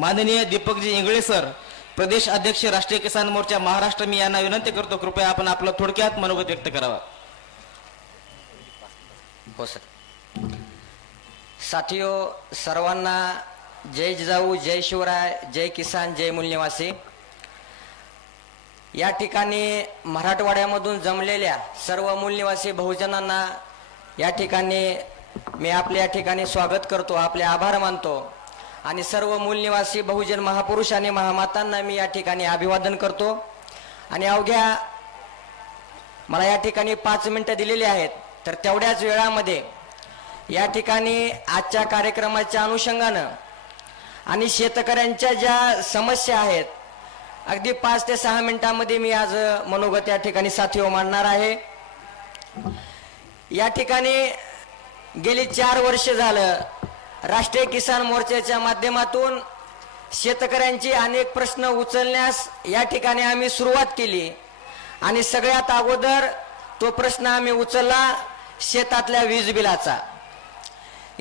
माननीय दीपकजी इंगळे सर प्रदेश अध्यक्ष राष्ट्रीय किसान मोर्चा महाराष्ट्र मी यांना विनंती करतो कृपया आपण आपलं थोडक्यात मनोगत व्यक्त करावा. हो सर. साथियो सर्वांना जय जिजाऊ जय शिवराय जय किसान जय मूल्यवासी या ठिकाणी मराठवाड्यामधून जमलेल्या सर्व मूलनिवासी बहुजनांना या ठिकाणी मी आपल्या ठिकाणी स्वागत करतो आपले आभार मानतो. आणि सर्व मूलनिवासी बहुजन महापुरुष आणि महामातांना मी या ठिकाणी अभिवादन करतो. आणि अवघ्या मला या ठिकाणी पाच मिनटं दिलेली आहेत तर तेवढ्याच वेळामध्ये या ठिकाणी आजच्या कार्यक्रमाच्या अनुषंगानं आणि शेतकऱ्यांच्या ज्या समस्या आहेत अगदी पाच ते सहा मिनिटांमध्ये मी आज मनोगत या ठिकाणी साथीवर मांडणार आहे. या ठिकाणी गेली चार वर्ष झालं राष्ट्रीय किसान मोर्चाच्या माध्यमातून शेतकऱ्यांचे अनेक प्रश्न उचलण्यास या ठिकाणी आम्ही सुरुवात केली. आणि सगळ्यात अगोदर तो प्रश्न आम्ही उचलला शेतातल्या वीज बिलाचा.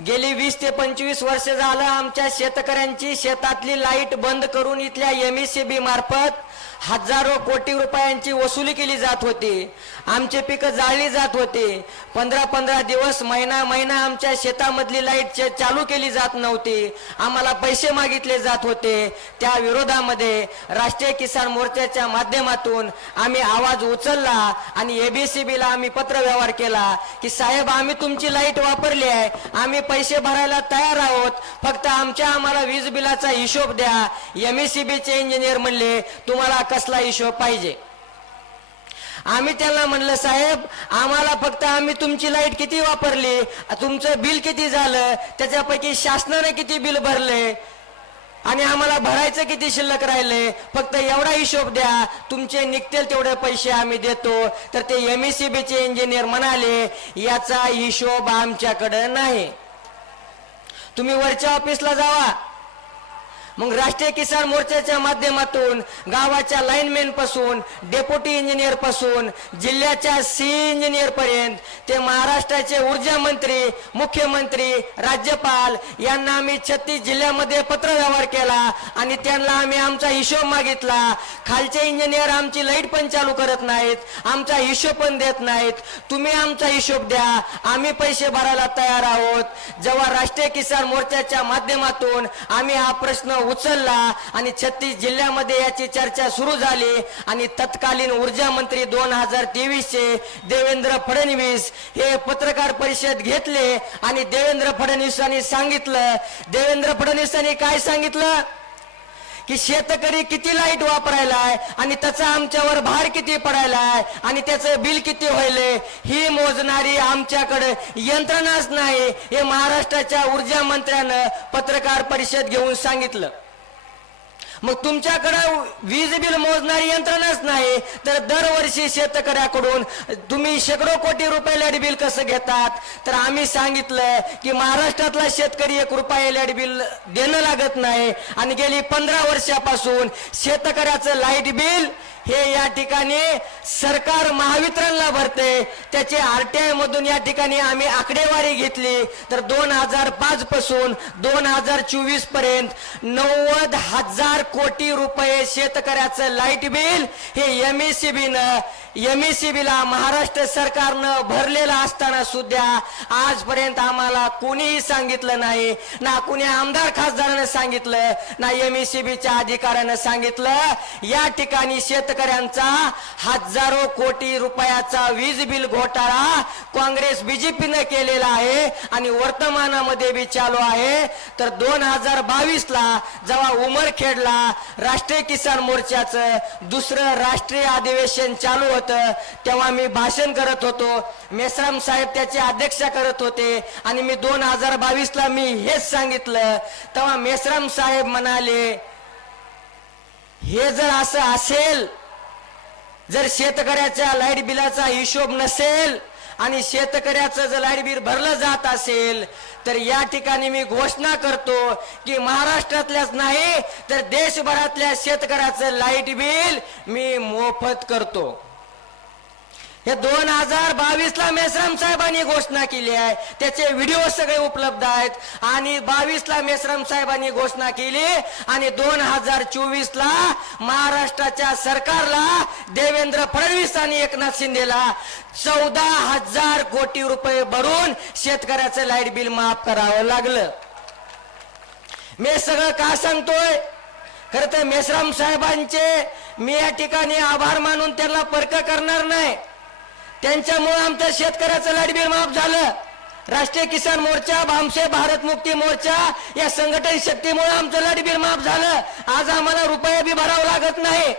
गेली वीस ते पंचवीस वर्ष झालं आमच्या शेतकऱ्यांची शेतातली लाइट बंद करून इथल्या एम बी मार्फत हजारो कोटी रुपयांची वसुली केली जात होती. आमचे पिकं जाळली जात होती. पंधरा पंधरा दिवस महिना महिना आमच्या शेतामधली लाइट चालू केली जात नव्हती. आम्हाला पैसे मागितले जात होते. त्या विरोधामध्ये राष्ट्रीय किसान मोर्चाच्या माध्यमातून आम्ही आवाज उचलला आणि एबीसीबीला आम्ही पत्रव्यवहार केला की साहेब आम्ही तुमची लाइट वापरली आहे. आम्ही पैसे भरायला तयार आहोत. फक्त आमच्या आम्हाला वीज बिलाचा हिशोब द्या. एम इंजिनियर म्हणले तुम्हाला कसला हिशोब पाहिजे? आम्ही त्यांना म्हणलं साहेब आम्हाला फक्त आम्ही तुमची लाइट किती वापरली? तुमचं बिल किती झालं? त्याच्यापैकी शासनाने किती बिल भरले? आणि आम्हाला भरायचं किती शिल्लक राहिले? फक्त एवढा हिशोब द्या तुमचे निघतील तेवढे पैसे आम्ही देतो. तर ते एम चे इंजिनियर म्हणाले याचा हिशोब आमच्याकडं नाही. तुम्ही वरच्या ऑफिसला जावा. मग राष्ट्रीय किसान मोर्चाच्या माध्यमातून गावाच्या लाईनमॅनपासून डेप्युटी इंजिनियरपासून जिल्ह्याच्या सी इंजिनियर पर्यंत ते महाराष्ट्राचे ऊर्जा मंत्री मुख्यमंत्री राज्यपाल यांना आम्ही छत्तीस जिल्ह्यामध्ये पत्र व्यवहार केला आणि त्यांना आम्ही आमचा हिशोब मागितला. खालचे इंजिनियर आमची लाइट पण चालू करत नाहीत आमचा हिशोब पण देत नाहीत. तुम्ही आमचा हिशोब द्या आम्ही पैसे भरायला तयार आहोत. जेव्हा राष्ट्रीय किसान मोर्चाच्या माध्यमातून आम्ही हा प्रश्न उचलला आणि छत्तीस जिल्ह्यामध्ये याची चर्चा सुरू झाली आणि तत्कालीन ऊर्जा मंत्री दोन हजार तेवीसचे देवेंद्र फडणवीस हे पत्रकार परिषद घेतले आणि देवेंद्र फडणवीसांनी सांगितलं. देवेंद्र फडणवीसांनी काय सांगितलं? की शेतकरी किती लाइट वापरायलाय आणि त्याचा आमच्यावर भार किती पडायलाय आणि त्याचं बिल किती व्हायलंय ही मोजणारी आमच्याकडे यंत्रणाच नाही. हे महाराष्ट्राच्या ऊर्जा मंत्र्यानं पत्रकार परिषद घेऊन सांगितलं. मग तुमच्याकडं वीज बिल मोजणारी यंत्रणाच नाही. तर दरवर्षी शेतकऱ्याकडून तुम्ही शेकडो कोटी रुपये लाइट बिल कसं घेतात? तर आम्ही सांगितलं की महाराष्ट्रातला शेतकरी एक रुपये लाइट बिल देणं लागत नाही. आणि गेली पंधरा वर्षापासून शेतकऱ्याचं लाइट बिल हे या ठिकाणी सरकार महावितरणला भरते. त्याचे आरटीआय मधून या ठिकाणी आम्ही आकडेवारी घेतली. तर दोन हजार पाच पासून दोन हजार चोवीसपर्यंत नव्वद हजार कोटी रुपये शेतकऱ्याचं लाइट बिल हे एम न ला महाराष्ट्र सरकारनं भरलेलं असताना सुद्धा आजपर्यंत आम्हाला कोणीही सांगितलं नाही. ना कुणी आमदार खासदारानं सांगितलं ना एम अधिकाऱ्यानं सांगितलं. या ठिकाणी शेतकऱ्यांचा हजारो कोटी रुपयाचा वीज बिल घोटाळा काँग्रेस बीजेपीनं केलेला आहे आणि वर्तमानामध्ये बी चालू आहे. तर दोन हजार बावीस ला जेव्हा उमरखेडला राष्ट्रीय किसान मोर्चाचं दुसरं राष्ट्रीय अधिवेशन चालू होतं. तेव्हा मी भाषण करत होतो. मेसराम साहेब त्याचे अध्यक्ष करत होते आणि मी दोन हजार बावीसला मी हेच सांगितलं. तेव्हा मेसराम साहेब म्हणाले हे जर असं असेल जर शेतकऱ्याच्या लाइट बिलाचा हिशोब नसेल आणि शेतकऱ्याचं जर लाइट बिल भरलं जात असेल तर या ठिकाणी मी घोषणा करतो की महाराष्ट्रातल्याच नाही तर देशभरातल्या शेतकऱ्याचं लाइट बिल मी मोफत करतो. हे दोन हजार बावीस ला मेसराम साहेबांनी घोषणा केली आहे. त्याचे व्हिडिओ सगळे उपलब्ध आहेत. आणि बावीस ला मेसराम साहेबांनी घोषणा केली आणि दोन हजार चोवीस ला महाराष्ट्राच्या सरकारला देवेंद्र फडणवीस आणि एकनाथ शिंदेला चौदा हजार कोटी रुपये भरून शेतकऱ्याचं लाइट बिल माफ करावं लागलं. मी सगळं का सांगतोय? खरं तर मेसराम साहेबांचे मी या ठिकाणी आभार मानून त्यांना परक करणार नाही. त्यांच्यामुळे आमच्या शेतकऱ्याचं लाइट माफ झालं. राष्ट्रीय किसान मोर्चा भामसे भारत मुक्ती मोर्चा या संघटन शक्तीमुळे आमचं लाइट माफ झालं. आज आम्हाला रुपये बी भरावं लागत नाही.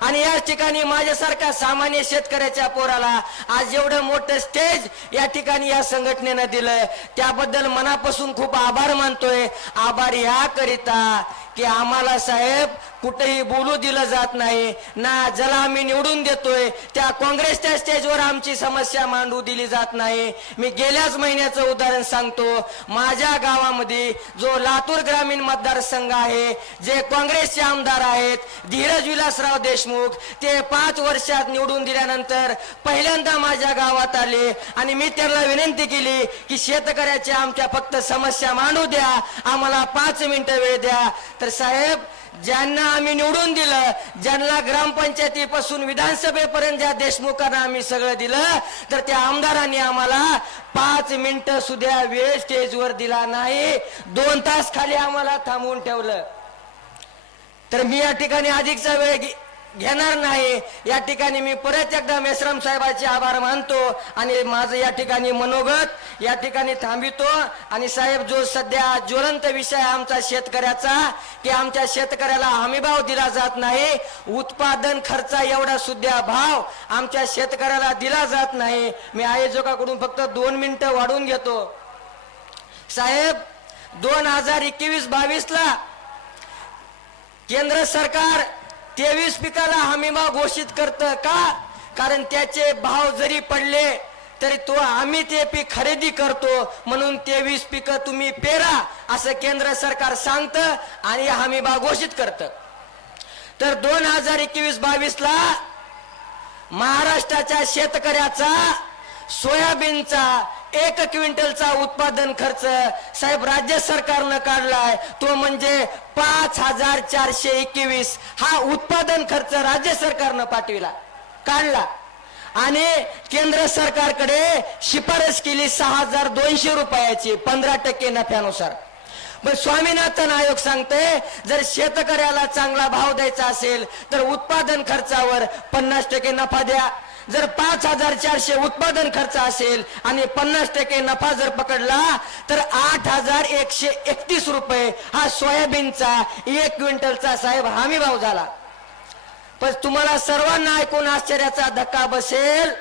आणि या ठिकाणी माझ्यासारख्या सामान्य शेतकऱ्याच्या पोराला आज एवढं मोठं स्टेज या ठिकाणी या संघटनेनं दिलं त्याबद्दल मनापासून खूप आभार मानतोय. आभार याकरिता की आम्हाला साहेब कुठेही बोलू दिलं जात नाही. ना ज्याला आम्ही निवडून देतोय त्या काँग्रेसच्या स्टेजवर आमची समस्या मांडू दिली जात नाही. मी गेल्याच महिन्याचं उदाहरण सांगतो. माझ्या गावामध्ये जो लातूर ग्रामीण मतदारसंघ आहे जे काँग्रेसचे आमदार आहेत धीरज विलासराव देशमुख ते पाच वर्षात निवडून दिल्यानंतर पहिल्यांदा माझ्या गावात आले आणि मी त्यांना विनंती केली की शेतकऱ्याच्या आमच्या फक्त समस्या मांडू द्या आम्हाला पाच मिनिटं वेळ द्या. तर साहेब ज्यांना आम्ही निवडून दिलं ज्यांना ग्रामपंचायतीपासून विधानसभेपर्यंत ज्या देशमुखांना आम्ही सगळं दिलं तर त्या आमदारांनी आम्हाला पाच मिनिटं सुद्धा वेळ स्टेजवर दिला नाही. दोन तास खाली आम्हाला थांबवून ठेवलं. तर मी या ठिकाणी अधिकचा वेळ घे- घेणार नाही. या ठिकाणी मी परत एकदा मेश्राम साहेबांचे आभार मानतो आणि माझं या ठिकाणी मनोगत या ठिकाणी थांबितो. आणि साहेब जो सध्या ज्वलंत विषय आमचा शेतकऱ्याचा की आमच्या शेतकऱ्याला हमीभाव दिला जात नाही उत्पादन खर्चा एवढा सुद्धा भाव आमच्या शेतकऱ्याला दिला जात नाही. मी आयोजकाकडून फक्त दोन मिनिटं वाढून घेतो. साहेब दोन हजार एकवीस बावीसला केंद्र सरकार तेवीस पिकाला हमीभाव घोषित करत का? कारण त्याचे भाव जरी पडले तरी तो आम्ही ते पीक खरेदी करतो. म्हणून तेवीस पिकं तुम्ही पेरा असं केंद्र सरकार सांगतं आणि हमीभाव घोषित करतं. तर दोन हजार एकवीस बावीस ला महाराष्ट्राच्या शेतकऱ्याचा सोयाबीनचा एक क्विंटलचा उत्पादन खर्च साहेब राज्य सरकारनं काढलाय. तो म्हणजे पाच हजार चारशे एकवीस. हा उत्पादन खर्च राज्य सरकारनं पाठविला काढला. आणि केंद्र सरकारकडे शिफारस केली सहा हजार दोनशे रुपयाची पंधरा टक्के नफ्यानुसार. मग स्वामीनाथन आयोग सांगते जर शेतकऱ्याला चांगला भाव द्यायचा असेल तर उत्पादन खर्चावर पन्नास टक्के नफा द्या. जर पाच हजार चारशे उत्पादन खर्च असेल आणि पन्नास टक्के नफा जर पकडला तर आठ हजार एकशे एकतीस रुपये हा सोयाबीनचा एक क्विंटलचा साहेब हमी भाव झाला. पण तुम्हाला सर्वांना ऐकून आश्चर्याचा धक्का बसेल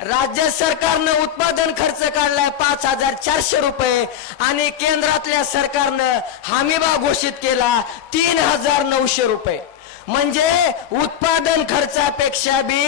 राज्य सरकारनं उत्पादन खर्च काढलाय पाच हजार चारशे रुपये आणि केंद्रातल्या सरकारनं हमीभाव घोषित केला तीन हजार नऊशे रुपये. म्हणजे उत्पादन खर्चापेक्षा बी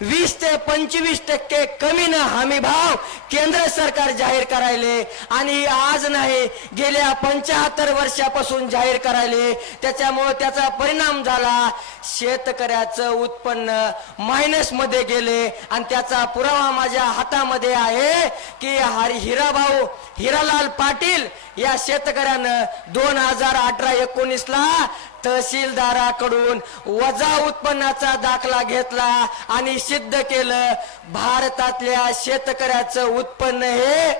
वीस ते पंचवीस टक्के कमीनं हमी भाव केंद्र सरकार जाहीर करायले आणि आज नाही गेल्या पंचाहत्तर वर्षापासून जाहीर करायले. त्याच्यामुळे त्याचा परिणाम झाला. शेतकऱ्याचं उत्पन्न मायनसमध्ये गेले आणि त्याचा पुरावा माझ्या हातामध्ये आहे की हरी हिराभाऊ हिरालाल पाटील या शेतकऱ्यानं दोन हजार अठरा एकोणीस ला तहसीलदाराकडून वजा उत्पन्नाचा दाखला घेतला आणि सिद्ध केलं. भारतातल्या शेतकऱ्याचं उत्पन्न हे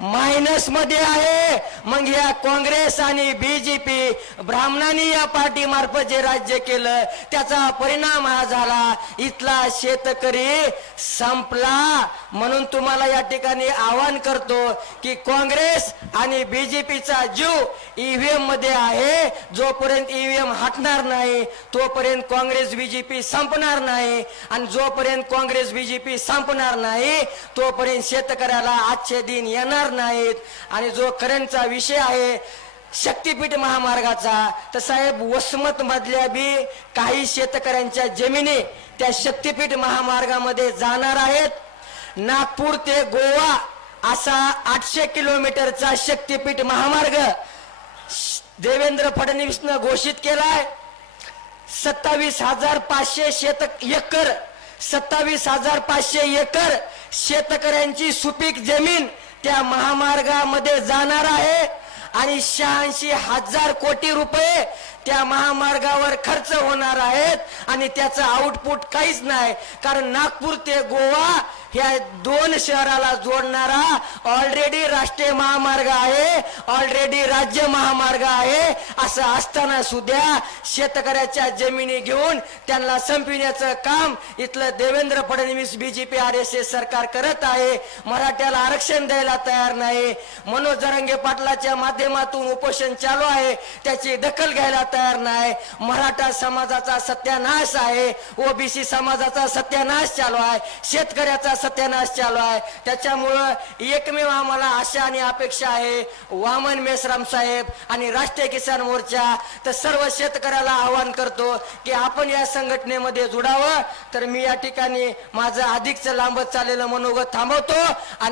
मायनसमध्ये आहे. मग या काँग्रेस आणि बीजेपी ब्राह्मणांनी या पार्टी मार्फत जे राज्य केलं त्याचा परिणाम हा झाला. इथला शेतकरी संपला. म्हणून तुम्हाला या ठिकाणी आवाहन करतो की काँग्रेस आणि बीजेपीचा जीव ईव्हीएममध्ये आहे. जोपर्यंत ईव्हीएम हटणार नाही तोपर्यंत काँग्रेस बीजेपी संपणार नाही. आणि जोपर्यंत काँग्रेस बीजेपी संपणार नाही तोपर्यंत शेतकऱ्याला आजचे दिन येणार नाहीत. आणि जो करंटचा विषय आहे शक्तीपीठ महामार्गाचा तर साहेब वसमत मधल्या बी काही शेतकऱ्यांच्या जमिनी त्या शक्तीपीठ महामार्गामध्ये जाणार आहेत. नागपूर ते गोवा असा आठशे किलोमीटरचा शक्तीपीठ महामार्ग देवेंद्र फडणवीसनं घोषित केलाय. सत्तावीस हजार पाचशे शेतक एकर सत्तावीस हजार पाचशे एकर शेतकऱ्यांची सुपीक जमीन त्या महामार्गामध्ये जाणार आहे. आणि शहाऐंशी हजार कोटी रुपये त्या महामार्गावर खर्च होणार आहेत आणि त्याचं आउटपुट काहीच नाही. कारण नागपूर ते गोवा ह्या दोन शहराला जोडणारा ऑलरेडी राष्ट्रीय महामार्ग आहे ऑलरेडी राज्य महामार्ग आहे असं असताना सुद्धा शेतकऱ्याच्या जमिनी घेऊन त्यांना संपविण्याचं काम इथलं Devendra Fadnavis BJP R S S सरकार करत आहे. मराठ्याला आरक्षण द्यायला तयार नाही. मनोज जरांगे पाटलाच्या माध्यमातून उपोषण चालू आहे. त्याची दखल घ्यायला तयार नाही. मराठा समाजाचा सत्यानाश आहे. ओबीसी समाजाचा सत्यानाश चालू आहे. शेतकऱ्याचा सत्यानाश चालू आहे. त्याच्यामुळं एकमेव आम्हाला आशा आणि अपेक्षा आहे. वामन मेसराम साहेब आणि राष्ट्रीय किसान मोर्चा तर सर्व शेतकऱ्याला आवाहन करतो की आपण या संघटनेमध्ये जुडावं. तर मी या ठिकाणी माझं अधिकचं लांबत चाललेलं मनोगत थांबवतो आणि